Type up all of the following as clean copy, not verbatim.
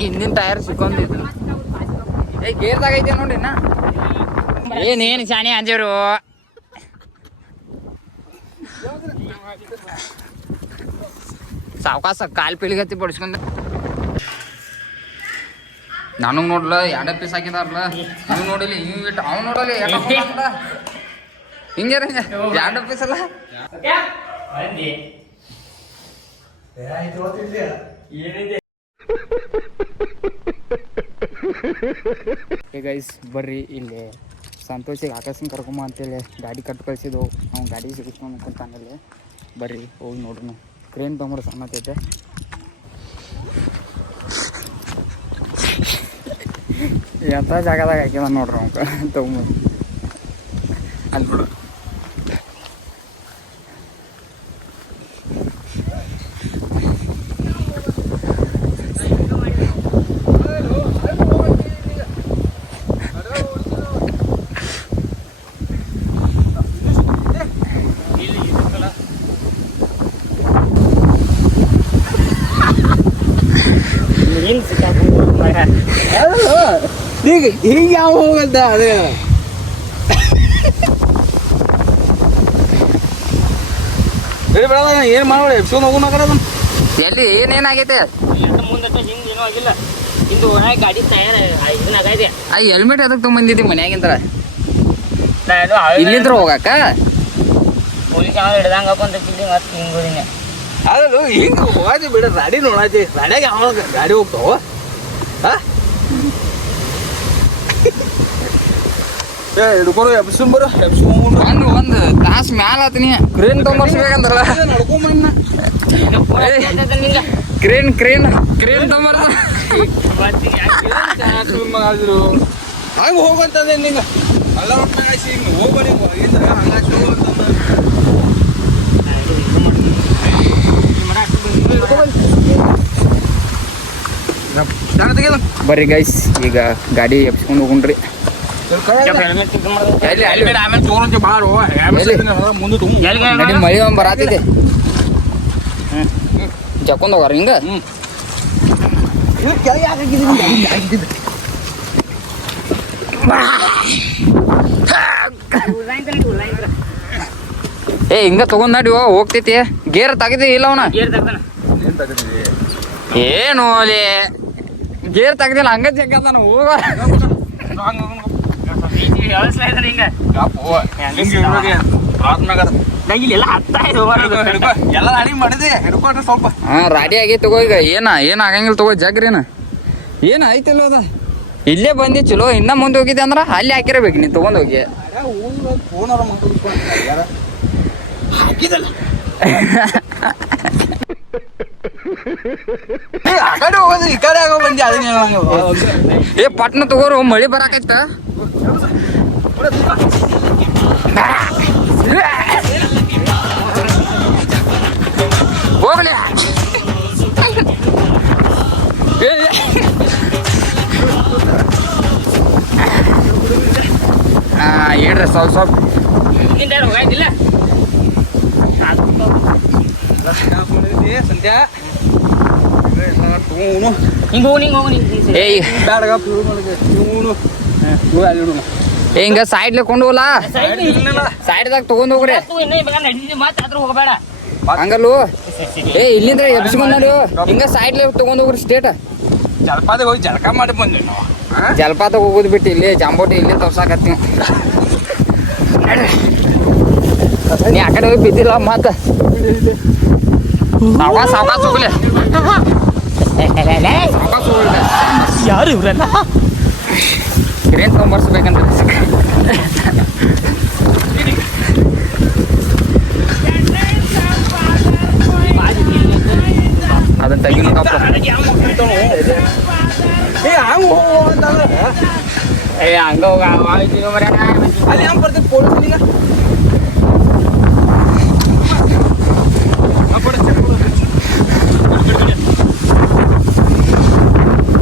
ಹಿಂದಿನ ಟೈರ್ ಸಿಕ್ಕೊಂಡಿದ್ದು ಗೇರ್ದಾಗ ಐತೆ ನೋಡಿ ಏನೇನು ಶಾನೆ ಅಂಜರು ಸಾವಕಾಸ ಕಾಲ್ ಪೀಳಿಗತ್ತಿ ಬಡಿಸ್ಕೊಂಡ ನನಗೆ ನೋಡ್ಲ 2 ಪೀಸ್ ಹಾಕಿದಾರಲ್ಲ ಇವ್ ನೋಡಿಲ್ಲ ಇವ್ ಬಿಟ್ಟು ಅವ್ನು ನೋಡಲ್ಲ ಹಿಂಗೆ 2 ಪೀಸ್ ಅಲ್ಲ ಗೈಸ್ ಬರ್ರಿ ಇಲ್ಲಿ ಸಂತೋಷಿಗೆ ಆಕಾಶನ್ ಕರ್ಕೊಂಬ ಅಂತೇಳಿ ಗಾಡಿ ಕಟ್ಟು ಕಳ್ಸಿದ್ವು ಅವ್ನು ಗಾಡಿ ಸಿಗಿಸ್ಕೊಂಡು ಕುಂತಾನಲ್ಲಿ ಬರ್ರಿ ಹೋಗಿ ನೋಡ್ರಿ ಕ್ರೇನ್ ತೊಗೊಂಡ್ರೆ ಸಣ್ಣತೈತೆ ಎಂಥ ಜಾಗದಾಗ ಹಾಕಿದ ನೋಡ್ರಿ ಅವ್ಕ ತೊಗೊಂಬಂದು ಅಲ್ಲಿ ನೋಡ್ರಿ ಹಿಂಗೆ ಯಾವ ಹೋಗಂತ ಅದೇ ಏನು ಮಾಡೋಣ ಎಪ್ಸ್ಕೊಂಡು ಹೋಗೋಣ ಎಲ್ಲಿ ಏನೇನಾಗೈತೆ ಹಿಂದೇನೂ ಆಗಿಲ್ಲ ಹಿಂದೆ ಗಾಡಿ ತಯಾರ ಇದನ್ನಾಗೈತೆ ಹೆಲ್ಮೆಟ್ ಅದಕ್ಕೆ ತೊಗೊಂಬಂದಿದ್ದಿ ಮನ್ಯಾಗಿಂತ ಇಲ್ಲಿಂದ್ರ ಹೋಗಾಕ ಪೊಲೀಸ್ ಹಿಡ್ದಂಗಪ್ಪ ಅಂತ ಮತ್ತೆ ಹಿಂಗೆ ಹೋದಿನಿ ಅದು ಹಿಂಗೆ ಹೋಗಾತಿ ಬಿಡ ಗಾಡಿ ನೋಡಾತಿ ಗಾಡಿಯಾಗ ಯಾವ ಗಾಡಿ ಹೋಗ್ತಾವ ಹಿಡ್ಕೊಂಡು ಎಬ್ಸ್ಕೊಂಡ್ ಬರೋ ಒಂದು ತಾಸು ಮ್ಯಾಲ ಆತನಿ ಕ್ರೇನ್ ತೊಗೊಂಬರ್ಸ್ಬೇಕಂದ್ರಲ್ಲ ಕ್ರೇನ್ ಕ್ರೇನ್ ಕ್ರೇನ್ ತೊಗೊಂಬರ್ಸ ಹಂಗೆ ಹೋಗಂತಂದೆ ನಿಂಗೆ ಅಲ್ಲ ಹೊಟ್ಟಾಗಿ ಹಿಂಗೆ ಹೋಗ್ಬರಿ ಬರ್ರಿ ಗೈಸ್ ಈಗ ಗಾಡಿ ಎಬ್ಸ್ಕೊಂಡು ಹೋಗುಣ್ರಿ ನಡಿ ಮಳಿ ಒಂದು ಬರಾತಿದೆ ಜಕ್ಕೊಂಡ್ ಹೋಗಾರ ಹಿಂಗ ಏ ಹಿಂಗ ತಗೊಂಡ್ ನಡಿ ಹೋಗ್ತೈತಿ ಗೇರ್ ತೆಗದಿ ಇಲ್ಲ ಅವನ ಏನು ಅಲ್ಲಿ ಗೇರ್ ತೆಗ್ದಿಲ್ಲ ಹಂಗ ಜಗ್ಗದ ಹೋಗ ರಾಡಿ ಆಗೈತಿ ತಗೋ ಈಗ ಏನ್ ಆಗಂಗಿಲ್ಲ ತಗೋ ಜಗ್ರೇನ ಏನ್ ಐತಿಲ್ಲ ಅದ ಇಲ್ಲೇ ಬಂದಿ ಚಲೋ ಇನ್ನ ಮುಂದೆ ಹೋಗಿದ್ದೆ ಅಂದ್ರ ಅಲ್ಲಿ ಹಾಕಿರಬೇಕು ನೀನ್ ತಗೊಂಡ್ ಹೋಗಿ ಹೋಗೋದು ಈ ಕಡೆ ಆಗೋ ಬಂದಿ ಏ ಪಟ್ನ ತಗೋರು ಮಳಿ ಬರಾಕೈತ ಹೋಗ್ಲಿ ಹೇಳ್ರಿ ಸ್ವಲ್ಪ ಸಂಧ್ಯಾ ಹಿಂಗ ಸೈಡ್ಲೆ ಕೊಂಡು ಹೋಗಲ್ಲ ಸೈಡ್ದಾಗ ತಗೊಂಡ್ ಹೋಗ್ರಿ ಹಂಗಲ್ಲು ಏ ಇಲ್ಲಿಂದ ಎಬ್ಸ್ಕೊಂಡ್ ನೋಡಿ ಹಿಂಗ ಸೈಡ್ಲೆ ತಗೊಂಡ್ ಹೋಗ್ರಿ ಸ್ಟೇಟ್ ಜಲಪಾತ ಹೋಗಿ ಜಳಕ ಮಾಡಿ ಬಂದ್ವಿ ನಾವು ಜಲಪಾತ ಹೋಗೋದು ಬಿಟ್ಟು ಇಲ್ಲಿ ಜಾಂಬೋಟಿ ಇಲ್ಲಿ ತೋರ್ಸಾಕತ್ತೀನಿ ನೀ ಆ ಕಡೆ ಹೋಗಿ ಬಿದ್ದಿಲ್ಲ ಮತ್ತ ಸಾವಕಾಶ ಸಾವಕಾಶ ಹೋಗ್ಲಿ ಯಾರು ಇವ್ರಲ್ಲ ಕ್ರೇನ್ ತೊಗೊಂಬರ್ಸ್ಬೇಕಂತ ಅದನ್ನ ತೆಗಿನ ಕಪ್ಪ ಹಂಗ ಹೋಗ ಅಲ್ಲಿ ಹಂಗೆ ಬರ್ತದೆ ಪೊಲೀಸ್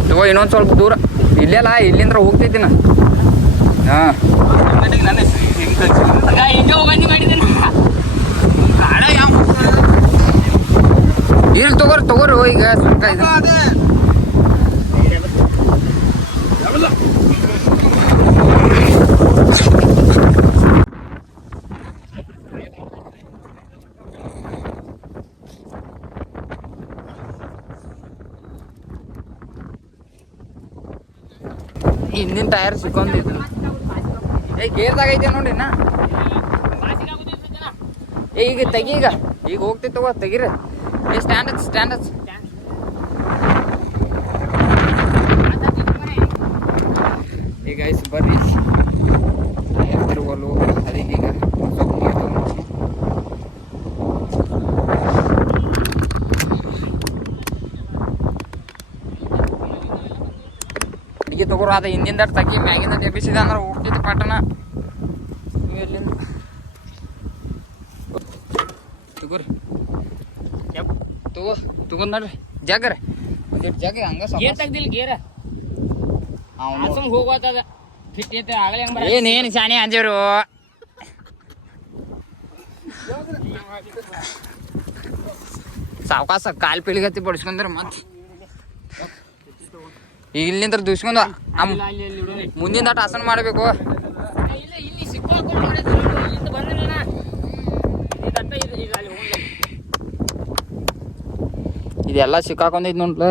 ತಗೋ ಇನ್ನೊಂದು ಸ್ವಲ್ಪ ದೂರ ಇಲ್ಲೆಲ್ಲ ಇಲ್ಲಿಂದ್ರ ಹೋಗ್ತೈತಿ ನಾ ಹಾಂ ಇಲ್ಲಿ ತಗೋರಿ ಈಗ ಸುಮ್ಕ ಇದು ಹಿಂದಿನ ಟೈರ್ ಸಿಕ್ಕೊಂಡಿದ್ದು ಗೇರ್ದಾಗ ಐತೆ ನೋಡಿ ನಾ ಈಗ ತೆಗಿ ಈಗ ಹೋಗ್ತಿ ತಗೋ ತೆಗಿರಿ ಸ್ಟ್ಯಾಂಡ್ ಈಗ ಐಸ್ ಬರ್ರಿ ತಿರುವಲು ಅದಕ್ಕೆ ಈಗ ಸ್ವಲ್ಪ ನೀರು ಅಡಿಗೆ ತಗೋರು ಅದ ಹಿಂದಿಂದ ತಗ್ಗಿ ಮ್ಯಾಗಿಂದ ತೆಪ್ಪಿಸಿದ ಅಂದ್ರೆ ಹೋಗ್ತಿತ್ತು ಪಟ್ಟಣ ಎಲ್ಲಿಂದ ತಗೋರಿ ತಗೊಂಡ್ ನೋಡ್ರಿ ಜಾಗರಿ ಒಂದಿಟ್ಟು ಜಾಗ ಹಂಗ ಗೇರ್ ತೆಗ್ದಿಲ್ಲ ಗೇರ ಹೋಗೋತದ ಫಿಟ್ ಐತೆ ಆಗಲೇ ಹಂಗ ಏನೇನು ಶಾಣೆ ಅಂಜೇವ್ರು ಸಾವಕಾಸ ಕಾಲ್ ಪೀಳಿಗತ್ತಿ ಬಡಿಸ್ಕೊಂಡ್ರೆ ಮತ್ತೆ ಈಗ ಇಲ್ಲಿಂದ ದೂಸ್ಕೊಂಡು ಮುಂದಿನ ದಾಟ ಆಸನ ಮಾಡಬೇಕು ಇಲ್ಲಿ ಸಿಕ್ಕಾಕೊಂಡು ಇಲ್ಲಿಂದ ಬಂದ್ರಲ್ಲ ಇದೆಲ್ಲ ಸಿಕ್ಕಾಕೊಂಡೈತಿ ನೋಡ್ಲ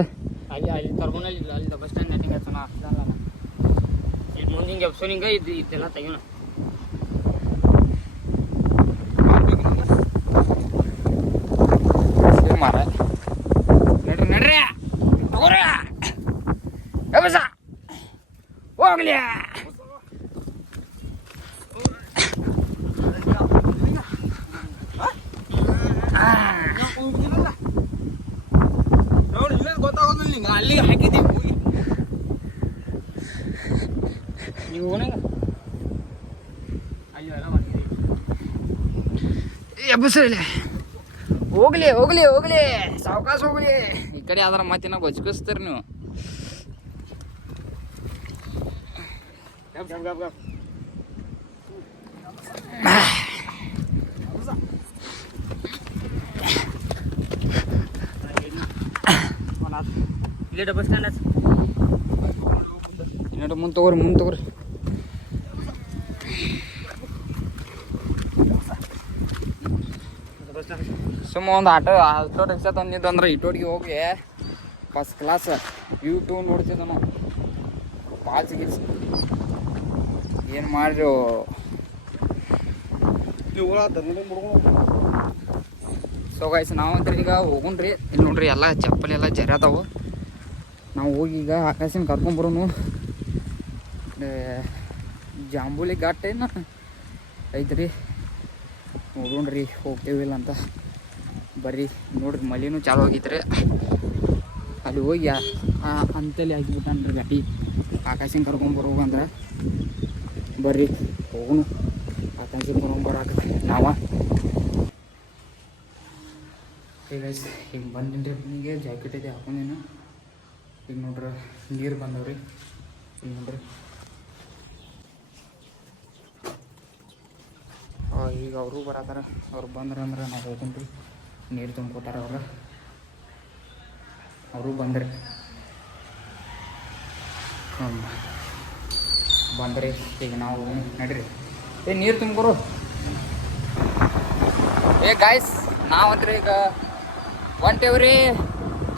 ಅಲ್ಲಿ ಕರ್ಕೊಂಡಲ್ಲಿ ಅಲ್ಲಿ ಬಸ್ ಸ್ಟ್ಯಾಂಡ್ ನೆಟ್ಟಿಂಗ್ ಹಚ್ಚೋಣ ಇಲ್ಲಿ ಮುಂದೆ ಹಿಂಗೆ ಎಪ್ಸೋ ಹಿಂಗೆ ಇದೆಲ್ಲ ತೆಗೋಣ ಮಾರ ನಡ್ರಿ ತಗೋರಿ ಬಸ ಹೋಗ್ಲಿ ಗೊತ್ತಾಗೋದಿಲ್ಲ ಅಲ್ಲಿಗೆ ಹಾಕಿದ್ದೀವಿ ಹೋಗಿ ನೀವು ಅಯ್ಯೋ ಎಲ್ಲ ಎಬ್ಬಸಲಿ ಹೋಗ್ಲಿ ಸಾವಕಾಶ ಹೋಗ್ಲಿ ಈ ಕಡೆ ಆದ್ರ ಮತ್ತೆ ನಾವು ಬಚ್ಕಿಸ್ತೀರಿ ನೀವು ಇಲ್ಲೇ ಬಸ್ ಸ್ಟ್ಯಾಂಡ್ ಇನ್ನೊಂದು ಮುಂದೆ ತಗೋರಿ ಸುಮ್ಮ ಒಂದು ಆಟೋ ರಿಕ್ಷಾ ತಂದಿದ್ದು ಅಂದ್ರೆ ಇಟೋಡಿಗೆ ಹೋಗಿ ಫಸ್ಟ್ ಕ್ಲಾಸ್ ವ್ಯೂ ಟೂ ನೋಡ್ತಿದ್ದ ನಾವು ಭಾಳ ಸಿಗಿಸ್ ಏನು ಮಾಡ್ರು ಸೊ ಗೈಸ್ ನಾವಂದ್ರೆ ಈಗ ಹೋಗುಣ್ರಿ ಇಲ್ಲಿ ನೋಡ್ರಿ ಎಲ್ಲ ಚಪ್ಪಲಿ ಎಲ್ಲ ಜರ್ಯಾತಾವು ನಾವು ಹೋಗಿ ಈಗ ಆಕಾಶನ ಕರ್ಕೊಂಬರೋನು ಜಾಂಬೂಲಿ ಘಾಟ್ ಏನ ಐತ್ರಿ ನೋಡೋಣ್ರಿ ಹೋಗ್ತೇವಿಲ್ಲ ಅಂತ ಬರ್ರಿ ನೋಡ್ರಿ ಮಳಿನೂ ಚಾಲು ಆಗಿತ್ರಿ ಅಲ್ಲಿ ಹೋಗಿ ಅಂತಲ್ಲಿ ಹಾಕಿಬಿಟ್ಟನ್ರಿ ಗಾಡಿ ಆಕಾಶನ ಕರ್ಕೊಂಬರೋ ಹೋಗಂದ್ರೆ ಬರ್ರಿ ಹೋಗುನು ಆಕಾಶನ ಕರ್ಕೊಂಬರಾಕ ನಾವ ಈಗ ಬಂದಿನ್ರಿ ಮನೆಗೆ ಜಾಕೆಟ್ ಐತೆ ಹಾಕೊಂಡೇನು ಈಗ ನೋಡ್ರಿ ನೀರು ಬಂದವ್ರಿ ಈಗ ನೋಡ್ರಿ ಈಗ ಅವರು ಬರತ್ತಾರ ಅವ್ರು ಬಂದ್ರೆ ನಾವು ಹೋಗ್ತೀನಿ ನೀರು ತುಂಬ್ಕೋತಾರ ಅವರು ಬಂದ್ರಿ ಬಂದ್ರಿ ಈಗ ನಾವು ನಡ್ರಿ ನೀರು ತುಂಬ್ಕೊರು ಗಾಯ್ಸ್ ನಾವಂದ್ರೆ ಈಗ ಹೊಂಟೇವ್ರಿ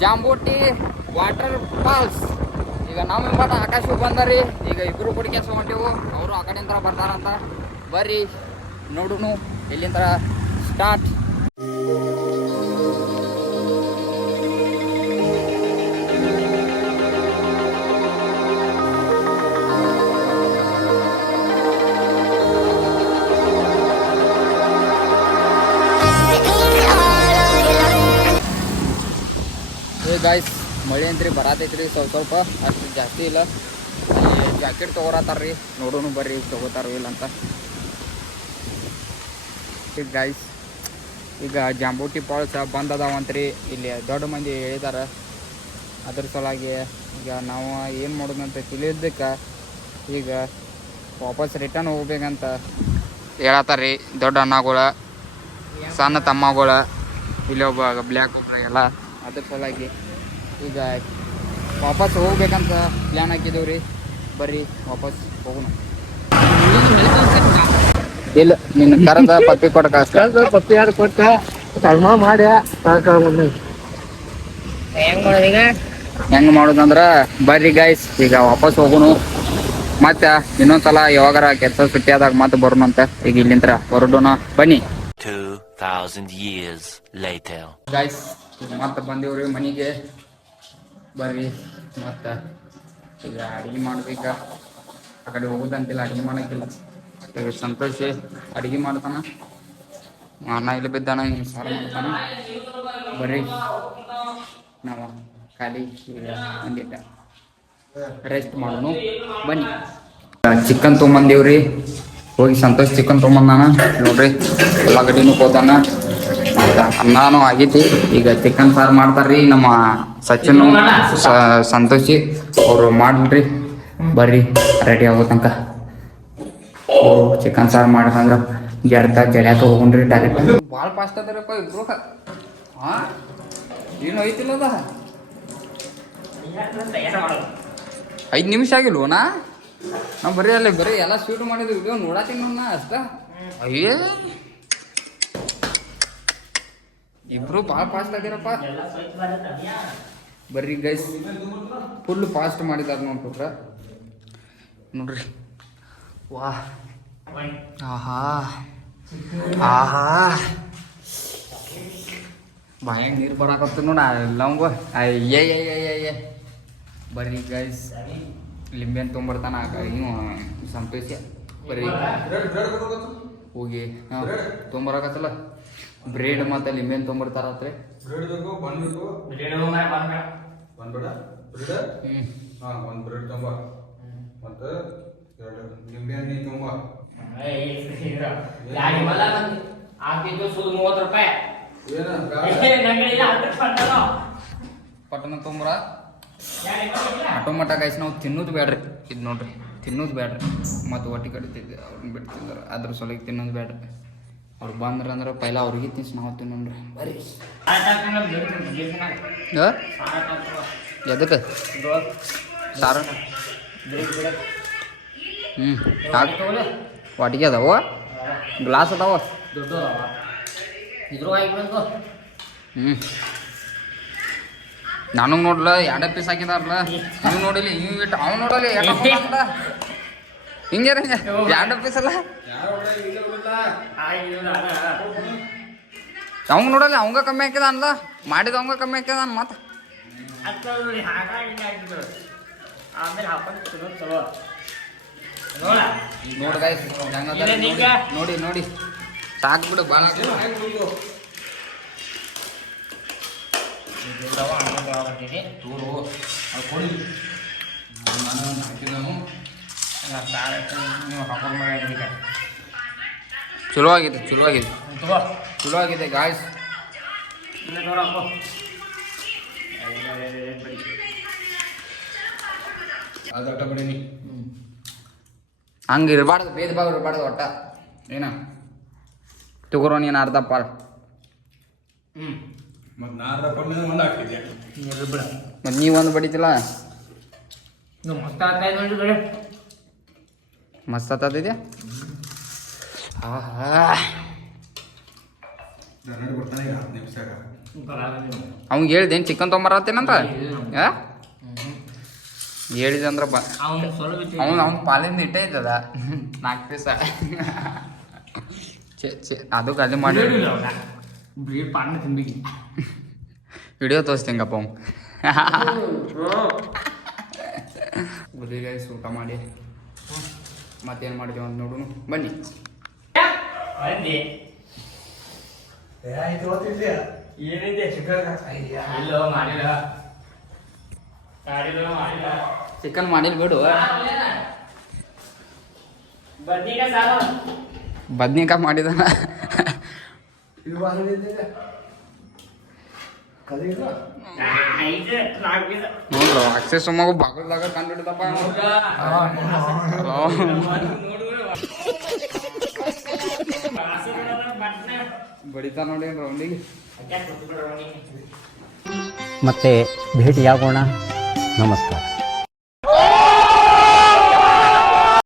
ಜಾಂಬೂಟಿ ವಾಟರ್ ಫಾಲ್ಸ್ ಈಗ ನಮ್ಮ ಬಟ್ ಆಕಾಶಕ್ಕೆ ಬಂದಾರಿ ಈಗ ಇಬ್ಬರು ಕುಡಿಕೆಸ ಹೊಂಟೇವು ಅವರು ಆ ಕಡೆಯಿಂದ ಬರ್ತಾರಂತ ಬರ್ರಿ ನೋಡುನು ಎಲ್ಲಿಂದ ಸ್ಟಾರ್ಟ್ ಗಾಯ್ಸ್ ಮಳೆ ಅಂತ್ರಿ ಬರತೈತ್ರಿ ಸ್ವಲ್ಪ ಅಷ್ಟು ಜಾಸ್ತಿ ಇಲ್ಲ ಅಲ್ಲಿ ಜಾಕೆಟ್ ತೊಗೊಳತ್ತಾರ್ರಿ ನೋಡೋನು ಬರ್ರಿ ತೊಗೋತಾರೋ ಇಲ್ಲ ಅಂತ ಈಗ ಗಾಯ್ಸ್ ಈಗ ಜಾಂಬೂಟಿ ಫಾಲ್ಸ್ ಬಂದದಾವಂತ್ರಿ ಇಲ್ಲಿ ದೊಡ್ಡ ಮಂದಿ ಹೇಳಿದಾರ ಅದ್ರ ಸಲುವಾಗಿ ಈಗ ನಾವು ಏನು ಮಾಡೋದಂತ ತಿಳಿಯೋದಕ್ಕೆ ಈಗ ವಾಪಸ್ ರಿಟರ್ನ್ ಹೋಗ್ಬೇಕಂತ ಹೇಳತ್ತಾರ್ರಿ ದೊಡ್ಡ ಅಣ್ಣಗಳ ಸಣ್ಣ ತಮ್ಮಗಳ ಇಲ್ಲಿ ಒಬ್ಬ ಬ್ಲ್ಯಾಕ್ ಎಲ್ಲ ಅದ್ರ ಸಲುವಾಗಿ ಈಗ ವಾಪಸ್ ಹೋಗ್ಬೇಕಂತ ಪ್ಲ್ಯಾನ್ ಹಾಕಿದ್ದೇವೆ ರೀ ಬರ್ರಿ ವಾಪಸ್ ಹೋಗೋಣ ಇಲ್ಲ ನಿನ್ನ ಕರೆದ ಪಪ್ಪಿ ಕೊಡಕ ಪಪ್ಪಿ ಯಾರು ಕೊಟ್ಟ ಕರ್ಮ ಮಾಡ್ಯ ಹೆಂಗ್ ಮಾಡೋದೀಗ ಹೆಂಗ್ ಮಾಡೋದಂದ್ರ ಬರ್ರಿ ಗೈಸ್ ಈಗ ವಾಪಸ್ ಹೋಗೋಣ ಮತ್ತೆ ಇನ್ನೊಂದ್ಸಲ ಯಾವಾಗಾರ ಕೆಲಸ ಸುಟ್ಟಿ ಆದಾಗ ಮತ್ತೆ ಬರೋಣಂತ. ಈಗ ಇಲ್ಲಿಂದ ಹೊರಡೋಣ ಬನ್ನಿ. 2000 years later. ಗಾಯ್ಸ್ ಮತ್ತೆ ಬಂದೇವ್ರಿ ಮನೆಗೆ. ಬರ್ರಿ ಮತ್ತೆ ಈಗ ಅಡುಗೆ ಮಾಡ್ಬೇಕ. ಆ ಕಡೆ ಹೋಗೋದಂತಿಲ್ಲ, ಅಡುಗೆ ಮಾಡೋಕ್ಕಿಲ್ಲ. ಈಗ ಸಂತೋಷಿ ಅಡುಗೆ ಮಾಡ್ತಾನ, ಅನ್ನ ಇಲ್ಲಿ ಬಿದ್ದಾನ, ಹಿಂಗೆ ಸಾರು ಮಾಡ್ತಾನ. ಬರ್ರಿ ನಾವು ಖಾಲಿ ಈಗ ಒಂದಿಟ್ಟ ರೆಸ್ಟ್ ಮಾಡೋಣ ಬನ್ನಿ. ಚಿಕನ್ ತೊಗೊಂಬಂದೇವ್ರಿ. ಹೋಗಿ ಸಂತೋಷ್ ಚಿಕನ್ ತೊಗೊಂಬಂದಾನ ನೋಡ್ರಿ. ಉಳ್ಳಾಗಡ್ಡಿನೂ ಹೋದಾನ, ಅನ್ನನೂ ಆಗೈತಿ. ಈಗ ಚಿಕನ್ ಸಾರು ಮಾಡ್ತಾರ್ರಿ ನಮ್ಮ ಸಚಿನ್ ಸಂತೋಷಿ ಅವರು ಮಾಡ್ರಿ. ಬರ್ರಿ ರೆಡಿ ಆಗೋ ತನಕ. ಚಿಕನ್ ಸಾರು ಮಾಡ್ಕಂದ್ರೆ ಜಡ್ಯಾಕ ಹೋಗ್ರಿ ಡೈರೆಕ್ಟ್. ಭಾಳ ಫಾಸ್ಟ್ ಅದಾರಪ್ಪ ಇಬ್ರು. ಹಾಂ ಏನು ಐತಿಲ್ಲ ಅದ 5 ನಿಮಿಷ ಆಗಿಲ್ವನಾ? ನಾವು ಬರೀ ಅಲ್ಲಿ ಬರೀ ಎಲ್ಲ ಶೂಟ್ ಮಾಡಿದ್ವಿ, ನೋಡತ್ತೀನಿ ನನ್ನ ಅಷ್ಟ. ಅಯ್ಯೇ ಇಬ್ರು ಭಾಳ ಫಾಸ್ಟ್ ಆಗಿರಪ್ಪ. ಬರ್ರಿ ಗೈಸ್, ಫುಲ್ ಫಾಸ್ಟ್ ಮಾಡಿದಾರ ನೋಡ್ಬಿಟ್ರ ನೋಡ್ರಿ. ವಾ ಆಹಾ ಆಹಾ ಬಾಯಾಗ ನೀರು ಬರಾಕತ್ತ ನೋಡ ಲವಂಗ. ಅಯ್ಯ ಬರ್ರಿ ಗೈಸ್, ಲಿಂಬೆನ್ ತೊಗೊಂಬರ್ತಾನ ಇವು ಸಂತೋಷ. ಬರ್ರಿ ಹೋಗಿ ಹಾಂ ತೊಗೊಂಬರಾಕತ್ತಲ್ಲ ಬ್ರೆಡ್ ಮತ್ತು ಲಿಂಬೆನ್ ತೊಗೊಂಬರ್ತಾರತ್ರಿ. ಒಂದು ಬ್ರೆಡ್ ತೊಂಬ ಮತ್ತು ನಿಂಬೆ ಹಣ್ಣಿ ತೊಂಬ. ಪಟ್ಟಣ ತೊಂಬರ ಆಟೋಮಟ ಗೈಸ್. ನಾವು ತಿನ್ನೋದು ಬೇಡ್ರಿ, ಇದು ನೋಡ್ರಿ ತಿನ್ನೋದು ಬೇಡ್ರಿ. ಮತ್ತು ಒಟ್ಟಿ ಕಡಿತಿದ್ದೆ ಅವ್ರನ್ನ ಬಿಡ್ತಿದ್ದಾರೆ, ಅದ್ರ ಸಲುವಾಗಿ ತಿನ್ನೋದು ಬೇಡ್ರಿ. ಅವ್ರು ಬಂದ್ರ ಅಂದ್ರೆ ಪೈಲ ಅವ್ರಿಗೆ ತಿನ್ಸಿ ನಾವು ತಿನ್ನೋಣ್ರಿ. ಬರ್ರಿ ಎದಕ್ಕೆ ಸಾರು ವಾಟಿಗೆ ಅದಾವ, ಗ್ಲಾಸ್ ಅದಾವ. ನಾನು ನೋಡ್ಲ 2 ಪೀಸ್ ಹಾಕಿದಾರಲ್ಲ. ನೀವು ನೋಡಿಲಿ, ಇವ್ ಇಟ್ಟು ಅವ್ನು ನೋಡಲಿ ಹಿಂಗೆ 2 ಪೀಸ್ ಅಲ್ಲ. ಅವಂಗ ನೋಡಲ್ಲ, ಅವಂಗ ಕಮ್ಮಿ ಹಾಕಿದ ಅನ್ಲ, ಮಾಡಿದ ಅವಂಗ ಕಮ್ಮಿ ಹಾಕಿದ ಅನ್ ಮತ್ತ. ನೋಡಿ ಗಾಯ್ಸ್ ನೋಡಿ ನೋಡಿ ಸಾಕು ಬಿಡು. ಭಾಳ ಚಲೋ ಆಗಿದೆ, ಚಲೋ ಆಗಿದೆ, ಚಲೋ ಆಗಿದೆ ಗಾಯ್ಸ್. ಹಂಗೆ ಇರಬಾರ್ದು, ಭೇದ ಭಾವ ಇರಬಾರ್ದು ಒಟ್ಟ. ಏನ ತಗೋರೋ ನೀನು ಅರ್ಧ ಪಾಲ್. ಮತ್ತು ನೀವೊಂದು ಬಡಿತಿಲ್ಲ, ಮಸ್ತ್ ಆತದಿದ್ಯಾ. ಅವ್ನಿಗೆ ಹೇಳಿದೇನು ಚಿಕನ್ ತೊಗೊಂಬರತ್ತೇನಂತ ಹೇಳಿದಂದ್ರೆ ಅವ್ನು ಪಾಲಿಂದ ಇಟ್ಟೇ ಇದ್ದದ 4 ಪೀಸ. ಅದು ಖಾಲಿ ಮಾಡಿ ವಿಡಿಯೋ ತೋರಿಸ್ತೀಂಗಪ್ಪ ಅವ್ನು. ಬರೀ ಗೈಸ್ ಊಟ ಮಾಡಿ ಮತ್ತೇನು ಮಾಡ್ತೀವಿ ಅಂತ ನೋಡೋಣ ಬನ್ನಿ. ಚಿಕನ್ ಮಾಡಿಲ್ ಬಿಡು, ಬದ್ನಿಕಾಯಿ ಮಾಡಿದಾನ. ನೋಡ್ರು ಅಕ್ಷಯ್ ಸುಮ್ಮಗ ಬಾಗಲ್ದಾಗ ಕಂಡಿಡ್ದಪ್ಪ. ಬಡಿತಾ ನೋಡಿ ರೌಂಡಿಗೆ. ಮತ್ತೆ ಭೇಟಿಯಾಗೋಣ. ನಮಸ್ಕಾರ.